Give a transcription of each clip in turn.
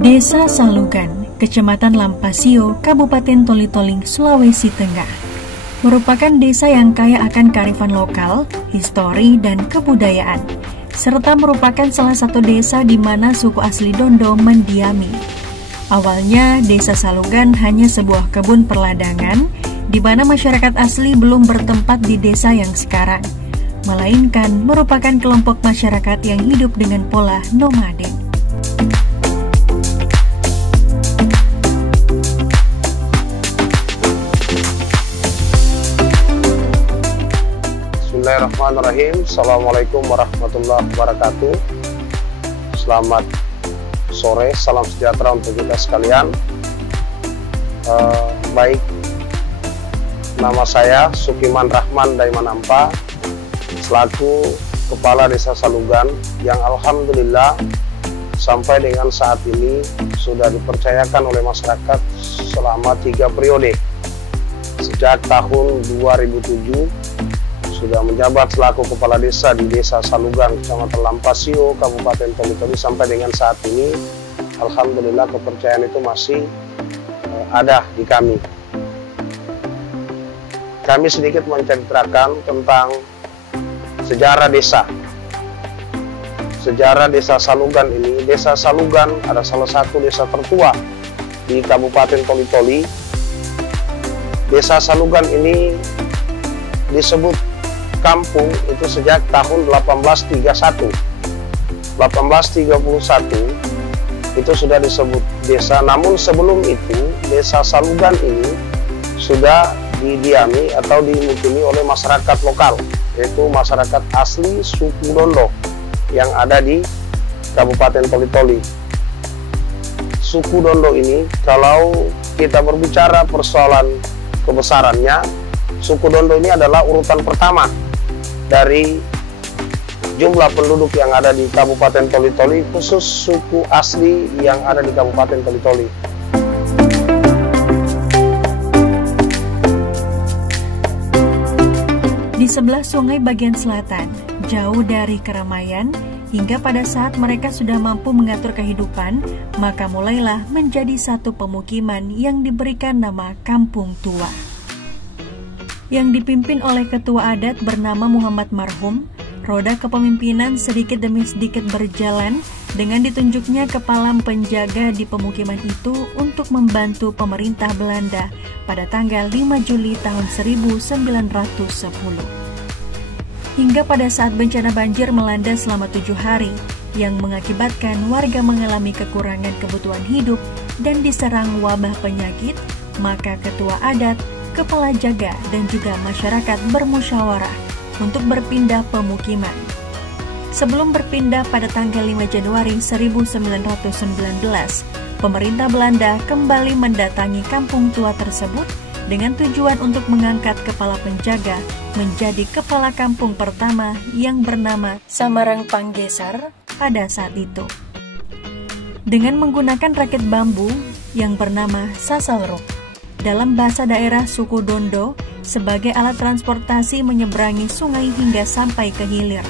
Desa Salugan, Kecamatan Lampasio, Kabupaten Toli-Toli, Sulawesi Tengah, merupakan desa yang kaya akan kearifan lokal, histori, dan kebudayaan, serta merupakan salah satu desa di mana suku asli Dondo mendiami. Awalnya, Desa Salugan hanya sebuah kebun perladangan, di mana masyarakat asli belum bertempat di desa yang sekarang, melainkan merupakan kelompok masyarakat yang hidup dengan pola nomaden. Bismillahirrahmanirrahim. Assalamualaikum warahmatullahi wabarakatuh. Selamat sore, salam sejahtera untuk kita sekalian. Baik, nama saya Sukiman Rahman Daimanampa, selaku Kepala Desa Salugan, yang alhamdulillah sampai dengan saat ini sudah dipercayakan oleh masyarakat selama 3 periode. Sejak tahun 2007 sudah menjabat selaku Kepala Desa di Desa Salugan, Kecamatan Lampasio, Kabupaten Toli-Toli, sampai dengan saat ini alhamdulillah kepercayaan itu masih ada di kami. Kami sedikit menceritakan tentang sejarah desa. Sejarah Desa Salugan ini, Desa Salugan adalah salah satu desa tertua di Kabupaten Toli-Toli. Desa Salugan ini disebut kampung itu sejak tahun 1831. 1831 itu sudah disebut desa, namun sebelum itu Desa Salugan ini sudah didiami atau dimukimi oleh masyarakat lokal, yaitu masyarakat asli suku Dondo yang ada di Kabupaten Toli-Toli. Suku Dondo ini, kalau kita berbicara persoalan kebesarannya, suku Dondo ini adalah urutan pertama dari jumlah penduduk yang ada di Kabupaten Toli-Toli, khusus suku asli yang ada di Kabupaten Toli-Toli. Di sebelah sungai bagian selatan, jauh dari keramaian, hingga pada saat mereka sudah mampu mengatur kehidupan, maka mulailah menjadi satu pemukiman yang diberikan nama Kampung Tua, yang dipimpin oleh ketua adat bernama Muhammad Marhum. Roda kepemimpinan sedikit demi sedikit berjalan dengan ditunjuknya kepala penjaga di pemukiman itu untuk membantu pemerintah Belanda pada tanggal 5 Juli tahun 1910. Hingga pada saat bencana banjir melanda selama 7 hari yang mengakibatkan warga mengalami kekurangan kebutuhan hidup dan diserang wabah penyakit, maka ketua adat, kepala jaga, dan juga masyarakat bermusyawarah untuk berpindah pemukiman. Sebelum berpindah pada tanggal 5 Januari 1919, pemerintah Belanda kembali mendatangi kampung tua tersebut dengan tujuan untuk mengangkat kepala penjaga menjadi kepala kampung pertama yang bernama Samarang Panggesar pada saat itu, dengan menggunakan rakit bambu yang bernama sasalruk dalam bahasa daerah suku Dondo sebagai alat transportasi menyeberangi sungai hingga sampai ke hilir,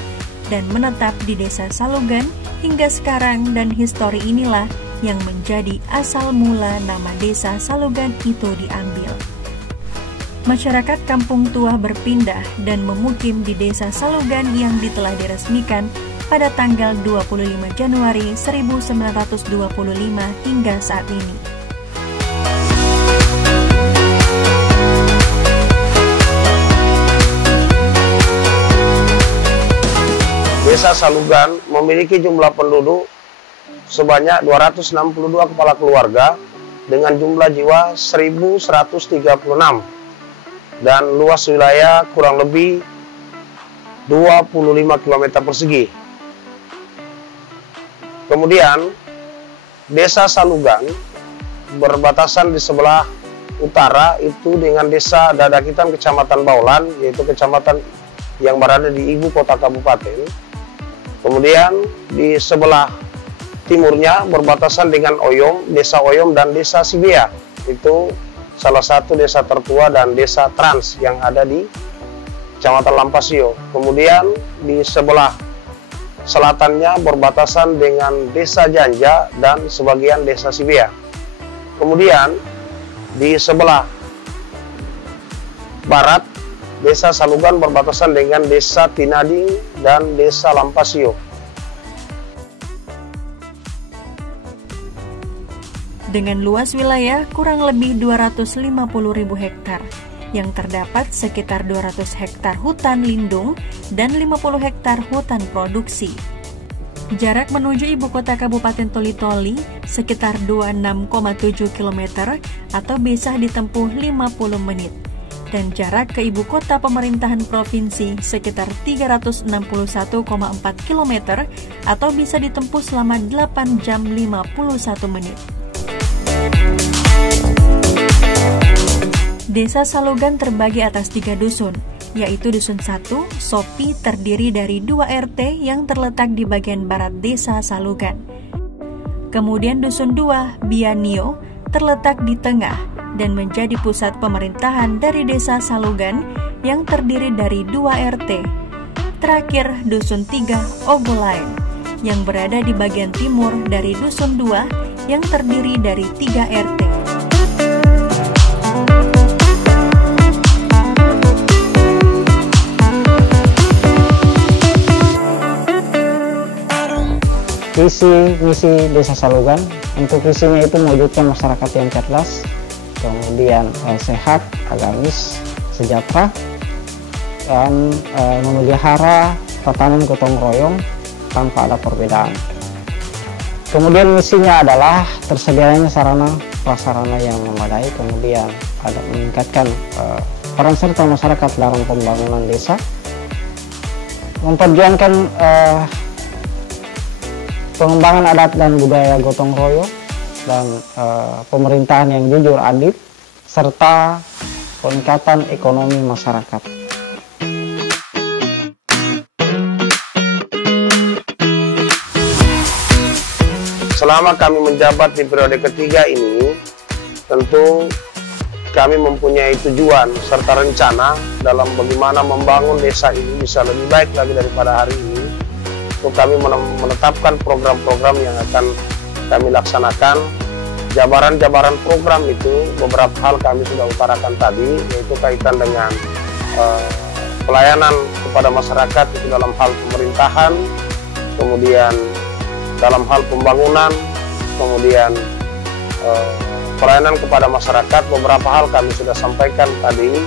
dan menetap di Desa Salugan hingga sekarang. Dan histori inilah yang menjadi asal mula nama Desa Salugan itu diambil. Masyarakat Kampung Tua berpindah dan memukim di Desa Salugan yang telah diresmikan pada tanggal 25 Januari 1925 hingga saat ini. Desa Salugan memiliki jumlah penduduk sebanyak 262 kepala keluarga dengan jumlah jiwa 1136 dan luas wilayah kurang lebih 25 km persegi. Kemudian Desa Salugan berbatasan di sebelah utara itu dengan Desa Dadakitan Kecamatan Baulan, yaitu kecamatan yang berada di ibu kota kabupaten. Kemudian di sebelah timurnya berbatasan dengan Oyom, Desa Oyom, dan Desa Sibea. Itu salah satu desa tertua dan desa trans yang ada di Kecamatan Lampasio. Kemudian di sebelah selatannya berbatasan dengan Desa Janja dan sebagian Desa Sibea. Kemudian di sebelah barat, Desa Salugan berbatasan dengan Desa Tinading dan Desa Lampasio. Dengan luas wilayah kurang lebih 250.000 hektar, yang terdapat sekitar 200 hektar hutan lindung dan 50 hektar hutan produksi. Jarak menuju ibu kota Kabupaten Toli-Toli sekitar 26,7 km atau bisa ditempuh 50 menit. Dan jarak ke ibu kota pemerintahan provinsi sekitar 361,4 km atau bisa ditempuh selama 8 jam 51 menit. Desa Salugan terbagi atas 3 dusun, yaitu Dusun 1, Sopi, terdiri dari 2 RT yang terletak di bagian barat Desa Salugan. Kemudian Dusun 2, Bianio, terletak di tengah dan menjadi pusat pemerintahan dari Desa Salugan yang terdiri dari 2 RT. Terakhir, Dusun 3, Ogolaen, yang berada di bagian timur dari Dusun 2 yang terdiri dari 3 RT. Visi misi Desa Salugan, untuk visinya itu mewujudkan masyarakat yang cerdas, kemudian sehat, agamis, sejahtera, dan memelihara tatanan gotong royong tanpa ada perbedaan. Kemudian misinya adalah tersedianya sarana prasarana yang memadai, kemudian ada meningkatkan peran serta masyarakat dalam pembangunan desa, memperjuangkan pengembangan adat dan budaya gotong royong dan pemerintahan yang jujur adil serta peningkatan ekonomi masyarakat. Selama kami menjabat di periode ketiga ini, tentu kami mempunyai tujuan serta rencana dalam bagaimana membangun desa ini bisa lebih baik lagi daripada hari ini. Untuk kami menetapkan program-program yang akan kami laksanakan. Jabaran-jabaran program itu beberapa hal kami sudah utarakan tadi, yaitu kaitan dengan pelayanan kepada masyarakat itu dalam hal pemerintahan, kemudian dalam hal pembangunan, kemudian pelayanan kepada masyarakat. Beberapa hal kami sudah sampaikan tadi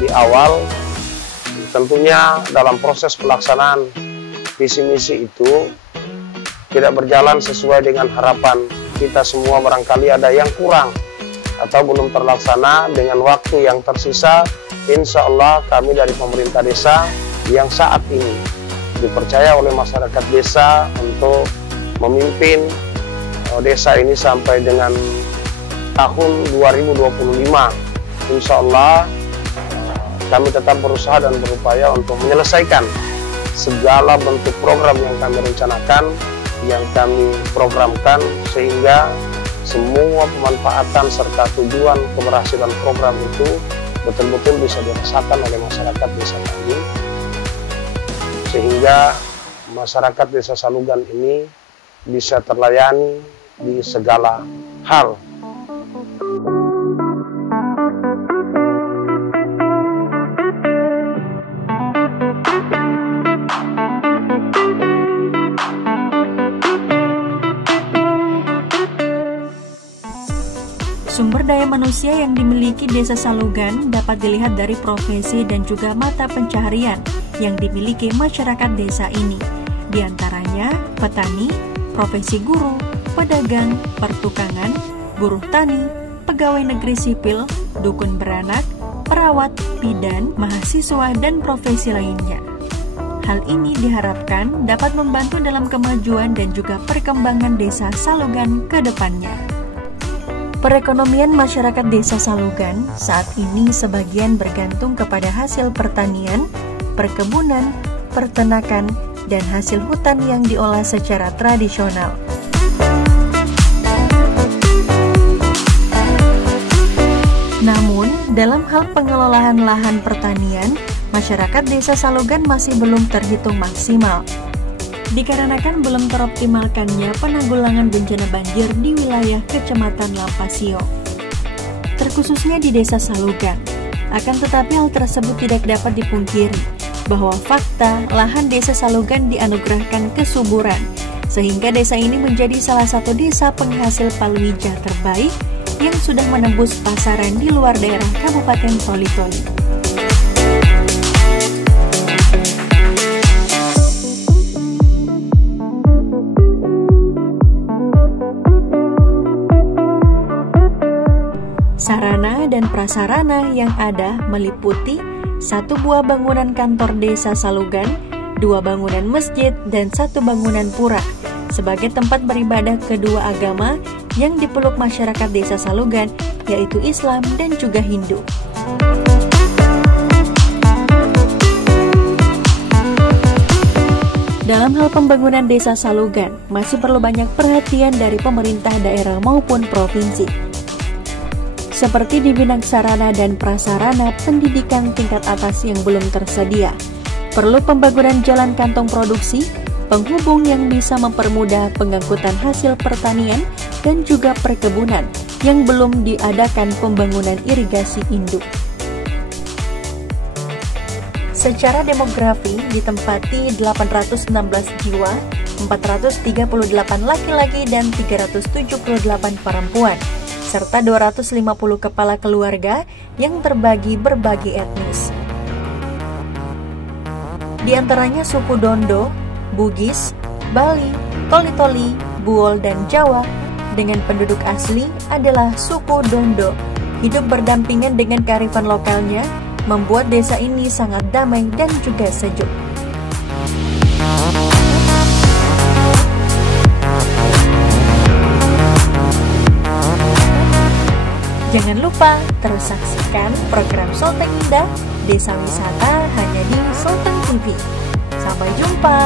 di awal. Tentunya dalam proses pelaksanaan visi misi itu tidak berjalan sesuai dengan harapan kita semua, barangkali ada yang kurang atau belum terlaksana. Dengan waktu yang tersisa, insya Allah kami dari pemerintah desa yang saat ini dipercaya oleh masyarakat desa untuk memimpin desa ini sampai dengan tahun 2025. Insya Allah kami tetap berusaha dan berupaya untuk menyelesaikan segala bentuk program yang kami rencanakan, yang kami programkan, sehingga semua pemanfaatan serta tujuan keberhasilan program itu betul-betul bisa dirasakan oleh masyarakat desa kami, sehingga masyarakat Desa Salugan ini bisa terlayani di segala hal. Sumber daya manusia yang dimiliki Desa Salugan dapat dilihat dari profesi dan juga mata pencaharian yang dimiliki masyarakat desa ini. Di antaranya petani, profesi guru, pedagang, pertukangan, buruh tani, pegawai negeri sipil, dukun beranak, perawat, bidan, mahasiswa, dan profesi lainnya. Hal ini diharapkan dapat membantu dalam kemajuan dan juga perkembangan Desa Salugan ke depannya. Perekonomian masyarakat Desa Salugan saat ini sebagian bergantung kepada hasil pertanian, perkebunan, peternakan, dan hasil hutan yang diolah secara tradisional. Namun, dalam hal pengelolaan lahan pertanian, masyarakat Desa Salugan masih belum terhitung maksimal. dikarenakan belum teroptimalkannya penanggulangan bencana banjir di wilayah Kecamatan Lampasio, terkhususnya di Desa Salugan. Akan tetapi hal tersebut tidak dapat dipungkiri bahwa fakta lahan Desa Salugan dianugerahkan kesuburan, sehingga desa ini menjadi salah satu desa penghasil palawija terbaik yang sudah menembus pasaran di luar daerah Kabupaten Toli-Toli. Sarana dan prasarana yang ada meliputi 1 buah bangunan kantor Desa Salugan, 2 bangunan masjid, dan 1 bangunan pura sebagai tempat beribadah kedua agama yang dipeluk masyarakat Desa Salugan, yaitu Islam dan juga Hindu. Dalam hal pembangunan Desa Salugan, masih perlu banyak perhatian dari pemerintah daerah maupun provinsi, seperti di bidang sarana dan prasarana pendidikan tingkat atas yang belum tersedia. Perlu pembangunan jalan kantong produksi, penghubung yang bisa mempermudah pengangkutan hasil pertanian dan juga perkebunan yang belum diadakan pembangunan irigasi induk. Secara demografi ditempati 816 jiwa, 438 laki-laki dan 378 perempuan, serta 250 kepala keluarga yang terbagi berbagai etnis. Di antaranya suku Dondo, Bugis, Bali, Toli-Toli, Buol, dan Jawa dengan penduduk asli adalah suku Dondo. Hidup berdampingan dengan kearifan lokalnya membuat desa ini sangat damai dan juga sejuk. Jangan lupa terus saksikan program Sulteng Indah Desa Wisata hanya di Sulteng TV. Sampai jumpa.